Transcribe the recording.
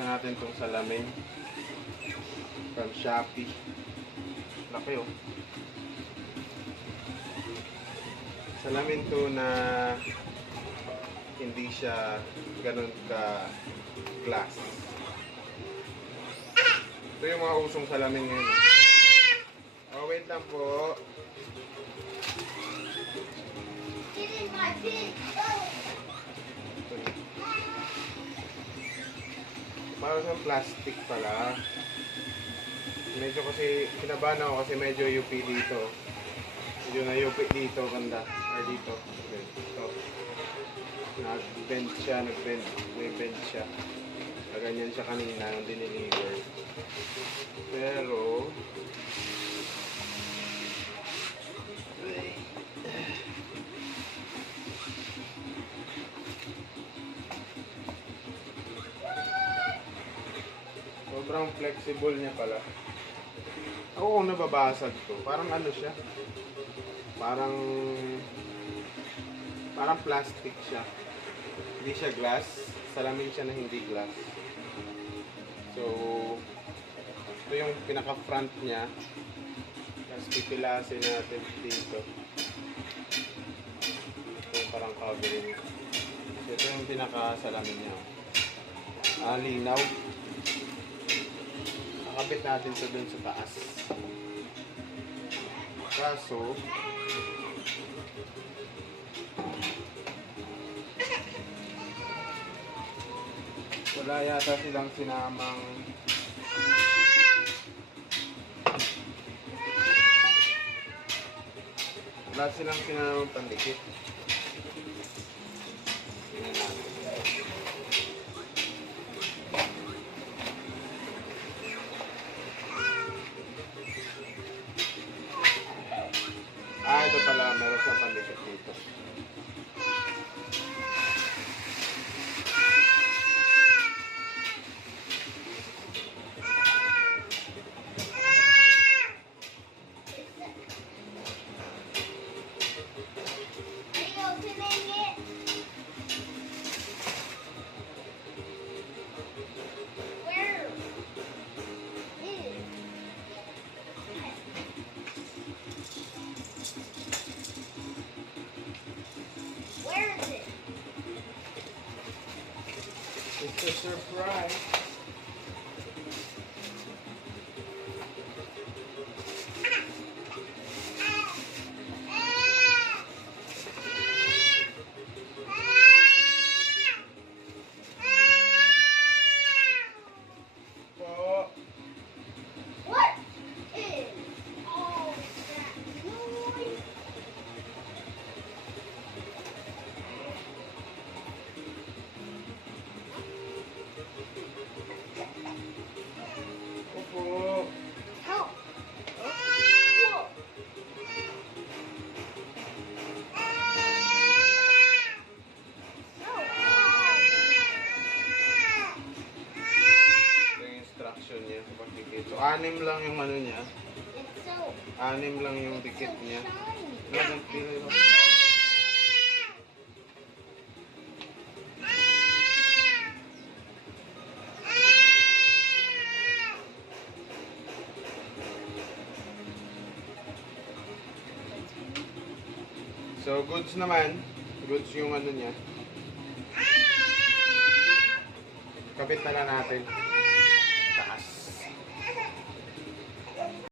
buksan natin itong salamin from Shopee. Laki oh. Salamin to na hindi siya ganun ka glass. Ito yung mga usong salamin ngayon. Oh, wait lang po. Parang sa plastic pala. Medyo kasi kinabahan ako kasi medyo UP dito. Medyo na UP dito banda. Or dito. Okay. Ito. Nag-bend siya, may bend siya. Ganyan siya kanina nung diniliver. Pero sobrang flexible niya pala. Ako kung nababasag to, parang ano siya? Parang plastic siya. Hindi siya glass. Salamin siya na hindi glass. So, ito yung pinaka-front niya. Tapos pipilasin natin dito. Ito yung parang covering. So, ito yung pinaka-salamin niya. Linaw. Nakabit natin ito dun sa taas. Kaso, wala yata silang sinamang pandikit. Ito pala, meron siyang pandikit dito. It's a surprise. What is all that noise? Opo. Help! Ito yung instruction niya sa pagdikit. So, 6 lang yung ano niya. It's so 6 lang yung dikit niya. shiny. Don't feel it. So, goods naman. Goods yung ano niya. Kabit na lang natin.